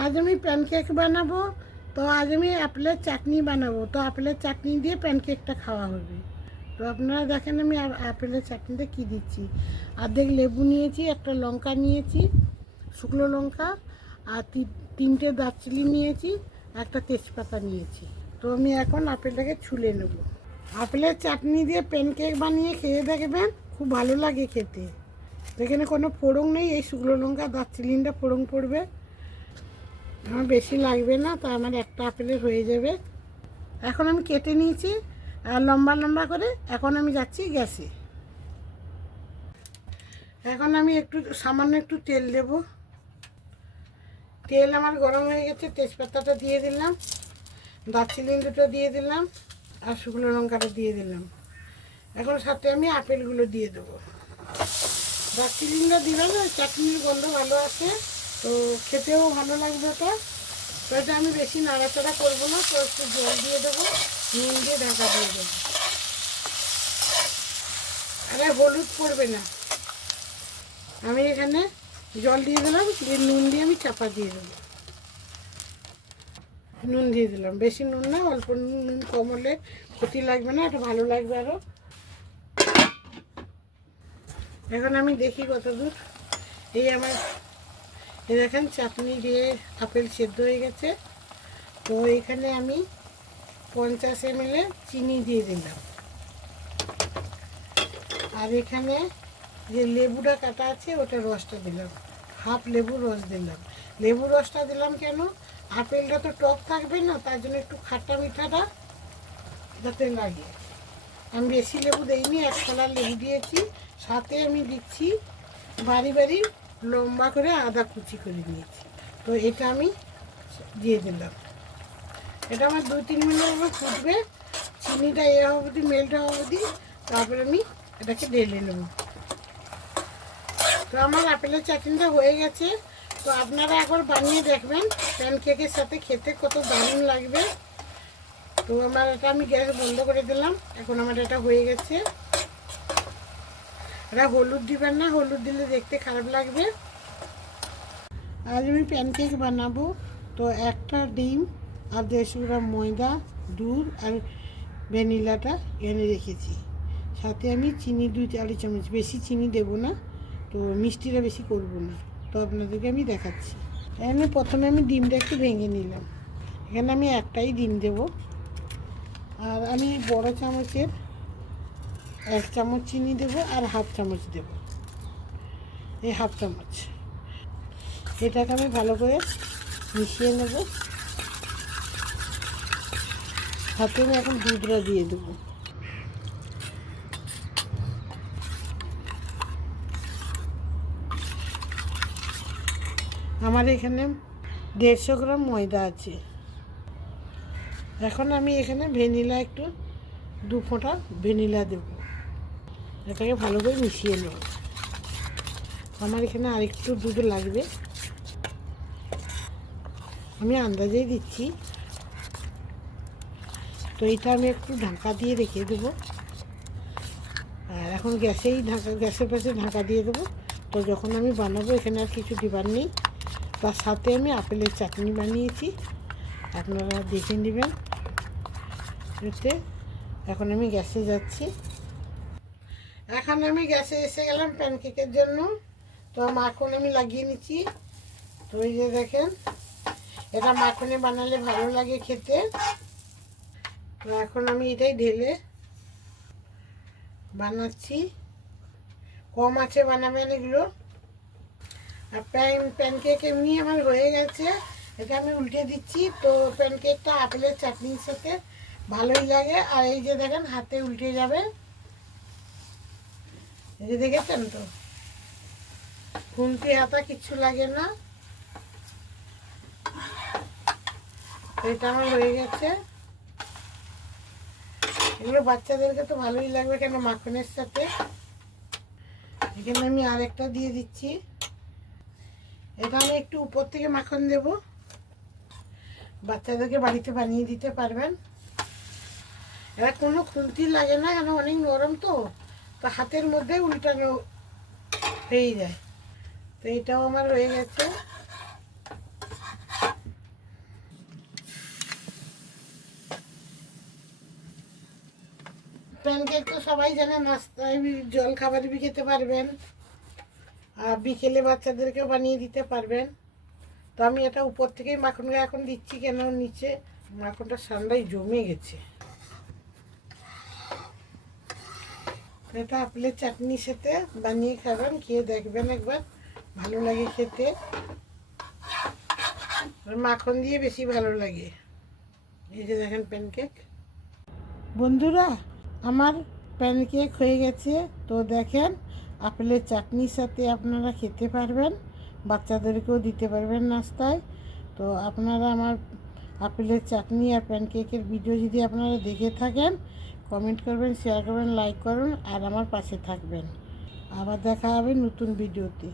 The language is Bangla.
आज আমি প্যানকেক বানাবো। তো আজ আমি আপেলের চাটনি বানাবো। তো আপেলের চাটনি দিয়ে প্যানকেকটা খাওয়া হবে। তো আপনারা দেখেন আমি আপেলের চাটনিতে কি দিচ্ছি। অর্ধেক লেবু নিয়েছি, একটা লঙ্কা নিয়েছি, শুকনো লঙ্কা, আর তিনটে দারচিনি নিয়েছি, একটা তেজপাতা নিয়েছি। তো আমি এখন আপেলটাকে ছুলে নেব। আপেলের চাটনি দিয়ে প্যানকেক বানিয়ে খেয়ে দেখবেন, খুব ভালো লাগে খেতে। এখানে কোনো ফোড়ন নেই, এই শুকনো লঙ্কা দারচিনিটা ফোড়ন পড়বে, আমার বেশি লাগবে না। তো আমার একটা আপেলের হয়ে যাবে। এখন আমি কেটে নিয়েছি আর লম্বা লম্বা করে। এখন আমি যাচ্ছি গ্যাসে। এখন আমি সামান্য একটু তেল দেব। তেল আমার গরম হয়ে গেছে, তেজপাতাটা দিয়ে দিলাম, দারচিনি দুটো দিয়ে দিলাম, আর শুকনো লঙ্কাটা দিয়ে দিলাম। এখন সাথে আমি আপেলগুলো দিয়ে দেবো। দারচিনিটা দিলে না চাটনির গন্ধ ভালো আসে, তো খেতেও ভালো লাগবে ওটা। তো এটা আমি বেশি নাড়াচাড়া করবো না, তো একটু জল দিয়ে দেবো, নুন দিয়ে ঢাকা দিয়ে দেবো। আরে হলুদ পড়বে না, আমি এখানে জল দিয়ে দিলাম, দিয়ে নুন দিয়ে আমি চাপা দিয়ে দেবো। নুন দিয়ে দিলাম, বেশি নুন না, অল্প নুন। নুন কম হলে ক্ষতি লাগবে না, এটা ভালো লাগবে আরও। এখন আমি দেখি কত দূর। এই আমার দেখেন চাটনি দিয়ে আপেল সেদ্ধ হয়ে গেছে। তো এখানে আমি 50 ml চিনি দিয়ে দিলাম, আর এখানে যে লেবুটা কাটা আছে ওটা রসটা দিলাম, হাফ লেবু রস দিলাম। লেবু রসটা দিলাম কেন, আপেলটা তো টক থাকবে না, তার জন্য একটু খাট্টা মিঠাটা যাতে লাগে। আমি বেশি লেবু দেইনি, এক ফালা লেবু দিয়েছি। সাথে আমি দিচ্ছি বাড়ি বাড়ি লম্বা করে আদা কুচি করে নিয়েছি। তো এটা আমি দিয়ে দিলাম। এটা আমার 2-3 মিনিট ফুটবে, চিনিটা অবধি মেল্ট হওয়া অবধি। তারপরে আমি এটাকে ঢেলে নেব। তো আমার আপেলের চাটনিটা হয়ে গেছে। তো আপনারা একবার বানিয়ে দেখবেন, প্যানকেকের সাথে খেতে কত দারুণ লাগবে। তো আমার এটা আমি গ্যাস বন্ধ করে দিলাম। এখন আমার এটা হয়ে গেছে। এটা হলুদ দিবেন না, হলুদ দিলে দেখতে খারাপ লাগবে। আজ আমি প্যানকেক বানাবো। তো একটা ডিম আর 150 গ্রাম ময়দা, দুধ আর ভ্যানিলাটা এনে রেখেছি। সাথে আমি চিনি 2-4 চামচ, বেশি চিনি দেবো না, তো মিষ্টিটা বেশি করবো না। তো আপনাদেরকে আমি দেখাচ্ছি। এখানে প্রথমে আমি ডিমটা একটু ভেঙে নিলাম। এখানে আমি একটাই ডিম দেব, আর আমি বড় চামচের 1 চামচ চিনি দেব, আর হাফ চামচ দেব, এই হাফ চামচ। এটাকে আমি ভালো করে মিশিয়ে নেব। হাতে আমি এখন দুধটা দিয়ে দেবো। আমার এখানে 150 গ্রাম ময়দা আছে। এখন আমি এখানে ভ্যানিলা একটু 2 ফোঁটা ভ্যানিলা দেব। এটাকে ভালো করে মিশিয়ে নেব। আমার এখানে আরেকটু দুধ লাগবে, আমি আন্দাজেই দিচ্ছি। তো এটা আমি একটু ঢাকা দিয়ে রেখে দেবো। আর এখন গ্যাসের পাশে ঢাকা দিয়ে দেবো। তো যখন আমি বানাবো, এখানে আর কিছু দিবার নেই। তার সাথে আমি আপেলের চাটনি বানিয়েছি, আপনারা দেখে নেবেন এতে। এখন আমি গ্যাসে যাচ্ছি। এখন আমি গ্যাসে এসে গেলাম প্যানকেকের জন্য। তো মাখন আমি লাগিয়ে নিচ্ছি। তো এই যে দেখেন, এটা মাখনে বানালে ভালো লাগে খেতে। তো এখন আমি এটাই ঢেলে বানাচ্ছি। কম আছে বানাবেন এগুলো। আর প্যানকেক এমনি আমার হয়ে গেছে। এটা আমি উল্টে দিচ্ছি। তো প্যানকেকটা আপেলের চাটনির সাথে ভালোই লাগে। আর এই যে দেখেন, হাতে উল্টে যাবে, এই যে দেখেছেন তো, খুন্তি হাতা কিচ্ছু লাগে না। এটা আমার হয়ে গেছে। এগুলো বাচ্চাদেরকে তো ভালোই লাগবে, কেন মাখনের সাথে। এখানে আমি আরেকটা দিয়ে দিচ্ছি। এটা আমি একটু উপর থেকে মাখন দেব, বাচ্চাদেরকে বাড়িতে বানিয়ে দিতে পারবেন। এরা কোনো খুন্তি লাগে না, কেন অনেক নরম তো, তো হাতের মধ্যে উল্টানো হয়ে যায়। তো এটাও আমার হয়ে গেছে। প্যানকেক তো সবাই জানে, নাস্তায় জল খাবারে বি খেতে পারবেন, আর বিকেলে বাচ্চাদেরকেও বানিয়ে দিতে পারবেন। তো আমি এটা উপর থেকেই মাখনটা এখন দিচ্ছি, কেন নিচে মাখনটা ঠান্ডায় জমে গেছে। এটা আপেলের চাটনির সাথে বানিয়ে খাবেন, খেয়ে দেখবেন একবার, ভালো লাগে খেতে। মাখন দিয়ে বেশি ভালো লাগে। এই যে দেখেন প্যানকেক। বন্ধুরা, আমার প্যানকেক হয়ে গেছে। তো দেখেন, আপেলের চাটনির সাথে আপনারা খেতে পারবেন, বাচ্চাদেরকেও দিতে পারবেন নাস্তায়। তো আপনারা আমার আপেলের চাটনি আর প্যানকেকের ভিডিও যদি আপনারা দেখে থাকেন, কমেন্ট করবেন, শেয়ার করবেন, লাইক করুন, আর আমার পাশে থাকবেন। আবার দেখা হবে নতুন ভিডিওতে।